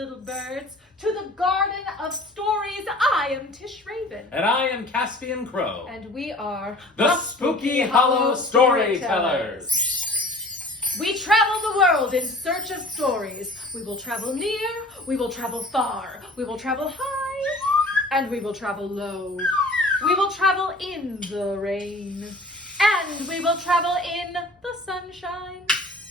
little birds, to the Garden of Stories. I am Tish Raven. And I am Caspian Crow. And we are the Spooky Hollow Storytellers. We travel the world in search of stories. We will travel near, we will travel far, we will travel high, and we will travel low. We will travel in the rain, and we will travel in the sunshine.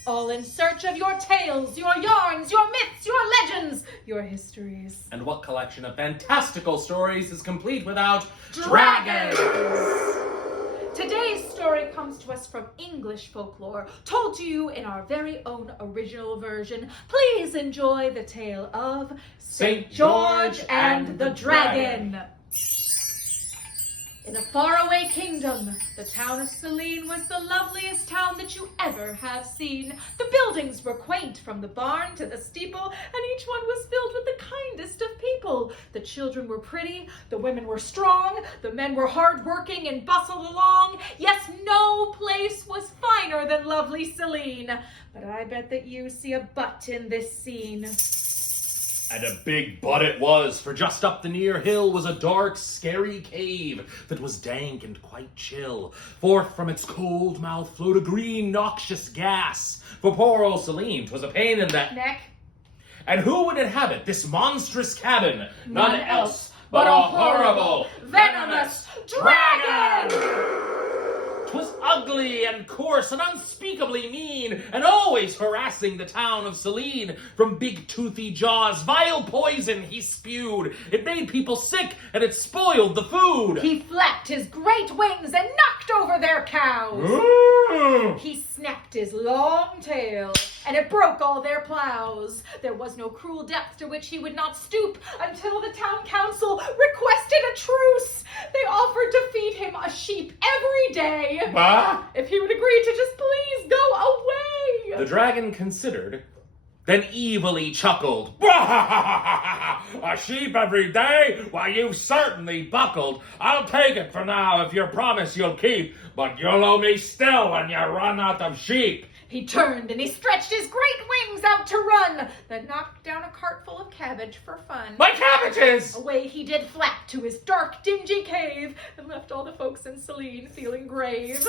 All in search of your tales, your yarns, your myths, your legends, your histories. And what collection of fantastical stories is complete without dragons? Today's story comes to us from English folklore, told to you in our very own original version. Please enjoy the tale of St. George and the Dragon. In a faraway kingdom, the town of Selene was the loveliest town that you ever have seen. The buildings were quaint from the barn to the steeple, and each one was filled with the kindest of people. The children were pretty, the women were strong, the men were hardworking and bustled along. Yes, no place was finer than lovely Selene. But I bet that you see a but in this scene. And a big butt it was, for just up the near hill was a dark, scary cave that was dank and quite chill. Forth from its cold mouth flowed a green, noxious gas. For poor old Selene, 'twas a pain in the neck. And who would inhabit this monstrous cabin? None else but a horrible, venomous dragon! 'Twas ugly and coarse and unspeakably mean, and always harassing the town of Selene. From big toothy jaws, vile poison he spewed. It made people sick, and it spoiled the food. He flapped his great wings and knocked over their cows. He snapped his long tail, and it broke all their plows. There was no cruel depth to which he would not stoop, until the town council requested a truce. They offered to feed him a sheep every day, if he would agree to just please go away. The dragon considered, then evilly chuckled. A sheep every day? Why, you've certainly buckled. I'll take it for now if your promise you'll keep, but you'll owe me still when you run out of sheep. He turned and he stretched his great wings out to run, then knocked down a cart full of cabbage for fun. My cabbages! Away he did flap to his dark, dingy cave, and left all the folks in Selene feeling grave.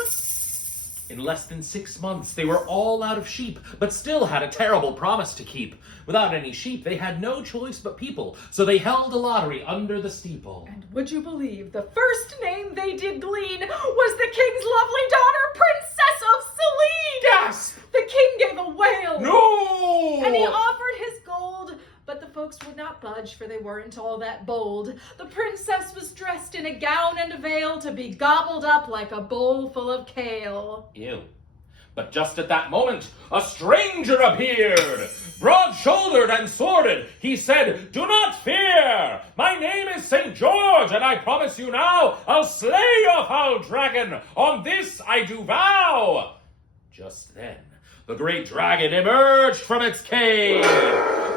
In less than 6 months, they were all out of sheep, but still had a terrible promise to keep. Without any sheep, they had no choice but people, so they held a lottery under the steeple. And would you believe the first name they did glean was the king's lovely daughter, Princess of Selene? Yes! The king gave a wail. No! And he offered his gold, but the folks would not budge, for they weren't all that bold. The princess was dressed in a gown and a veil to be gobbled up like a bowl full of kale. Ew. But just at that moment, a stranger appeared. Broad-shouldered and sworded, he said, "Do not fear! My name is St. George, and I promise you now, I'll slay your foul dragon. On this I do vow." Just then, the great dragon emerged from its cave.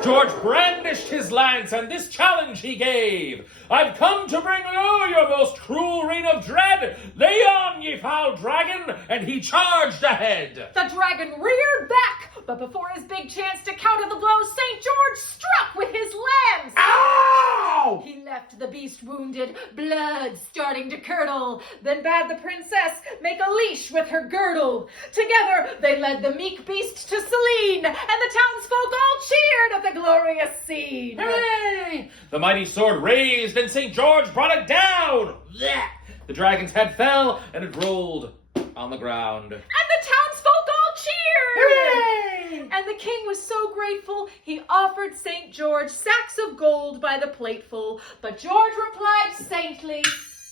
George brandished his lance, and this challenge he gave. "I've come to bring low your most cruel reign of dread. Lay on, ye foul dragon!" And he charged ahead. The dragon reared back, but before his big chance to counter the blow, St. George struck with his lance. Ow! He left the beast wounded, blood starting to curdle, then bade the princess make a leash with her girdle. Together they led the meek beast to Selene, and the townsfolk all cheered at the glorious scene. Hooray! The mighty sword raised, and St. George brought it down. Blech! The dragon's head fell, and it rolled on the ground. And the townsfolk all cheered. Hooray! And the king was so grateful, he offered St. George sacks of gold by the plateful. But George replied saintly,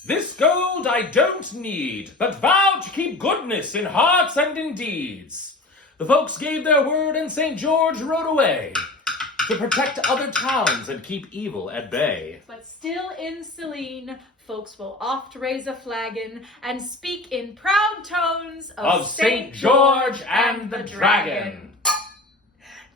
"This gold I don't need, but vow to keep goodness in hearts and in deeds." The folks gave their word, and St. George rode away to protect other towns and keep evil at bay. But still in Selene, folks will oft raise a flagon and speak in proud tones of St. George and the Dragon.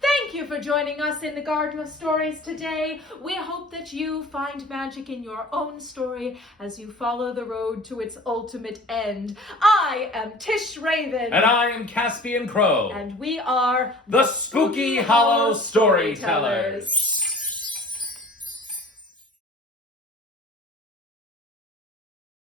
Thank you for joining us in the Garden of Stories today. We hope that you find magic in your own story as you follow the road to its ultimate end. I am Tish Raven. And I am Caspian Crow. And we are the Spooky Hollow Storytellers.